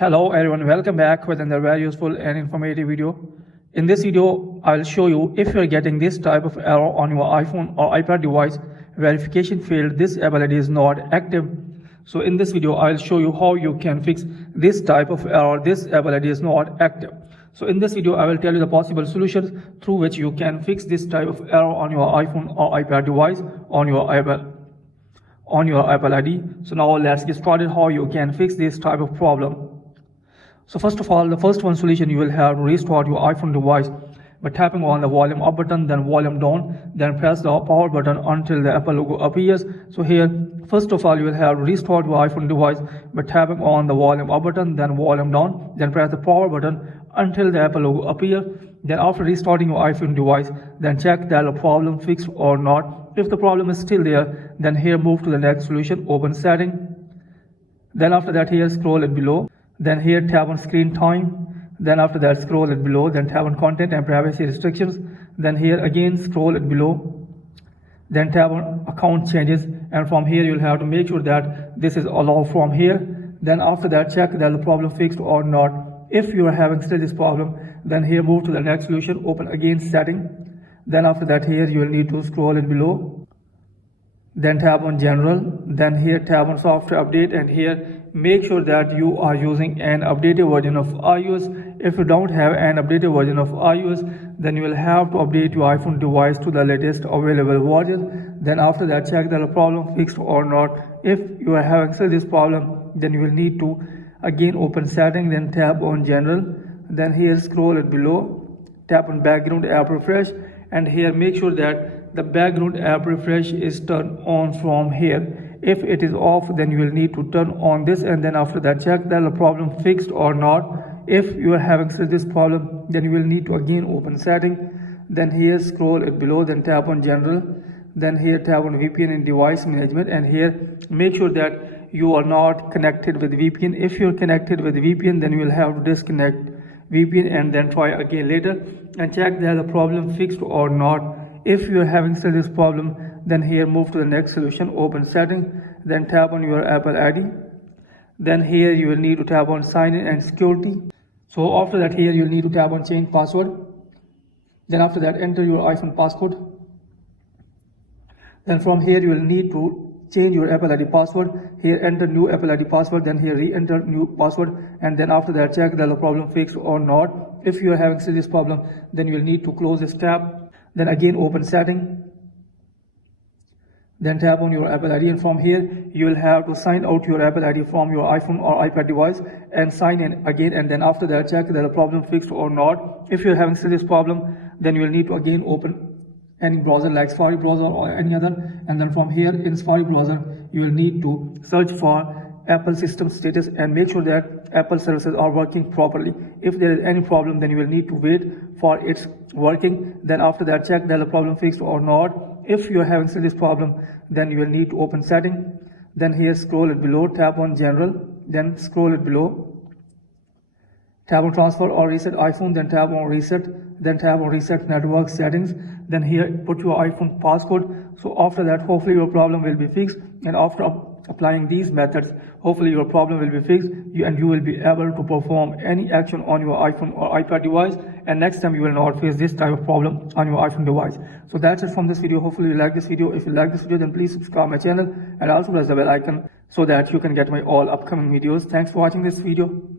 Hello everyone, welcome back with another very useful and informative video. In this video, I will show you if you are getting this type of error on your iPhone or iPad device, verification failed, this ability is not active. So in this video, I will show you how you can fix this type of error, this ability is not active. So in this video, I will tell you the possible solutions through which you can fix this type of error on your iPhone or iPad device on your Apple ID. So now let's get started how you can fix this type of problem. So first of all, the first one solution, you will have to restart your iPhone device by tapping on the volume up button, then volume down, then press the power button until the Apple logo appears. So here, first of all, you will have to restart your iPhone device by tapping on the volume up button, then volume down, then press the power button until the Apple logo appears. Then after restarting your iPhone device, then check that the problem fixed or not. If the problem is still there, then here move to the next solution, open setting. Then after that, here scroll it below. Then here tap on screen time. Then after that scroll it below. Then tap on content and privacy restrictions. Then here again scroll it below. Then tap on account changes. And from here you'll have to make sure that this is allowed from here. Then after that check that the problem fixed or not. If you are having still this problem, then here move to the next solution, open again setting. Then after that here you will need to scroll it below. Then tap on general, then here tap on software update, and here make sure that you are using an updated version of iOS. If you don't have an updated version of iOS, then you will have to update your iPhone device to the latest available version. Then after that check that the problem fixed or not. If you are having still this problem, then you will need to again open setting, then tap on general, then here scroll it below, tap on background app refresh, and here make sure that the background app refresh is turned on from here. If it is off, then you will need to turn on this, and then after that check that the problem fixed or not. If you are having still this problem, then you will need to again open setting, then here scroll it below, then tap on general, then here tap on VPN and device management, and here make sure that you are not connected with VPN. If you are connected with VPN, then you will have to disconnect VPN and then try again later and check that the problem fixed or not. If you are having still this problem, then here move to the next solution, open setting, then tap on your Apple ID. Then here you will need to tap on sign in and security. So after that here you will need to tap on change password. Then after that enter your iPhone passcode. Then from here you will need to change your Apple ID password. Here enter new Apple ID password, then here re-enter new password, and then after that check that the problem fixed or not. If you are having still this problem, then you will need to close this tab. Then again open setting, then tap on your Apple ID, and from here you will have to sign out your Apple ID from your iPhone or iPad device and sign in again, and then after that check that the problem fixed or not. If you are having still this problem, then you will need to again open any browser like Safari browser or any other, and then from here in Safari browser you will need to search for Apple system status and make sure that Apple services are working properly. If there is any problem, then you will need to wait for its working. Then after that check that the problem fixed or not. If you are having still this problem, then you will need to open setting, then here scroll it below, tap on general, then scroll it below, tap on transfer or reset iPhone, then tap on reset, then tap on reset network settings, then here put your iPhone passcode. So after that hopefully your problem will be fixed, and after applying these methods, hopefully your problem will be fixed and you will be able to perform any action on your iPhone or iPad device, and next time you will not face this type of problem on your iPhone device. So that's it from this video. Hopefully you like this video. If you like this video, then please subscribe my channel and also press the bell icon so that you can get my all upcoming videos. Thanks for watching this video.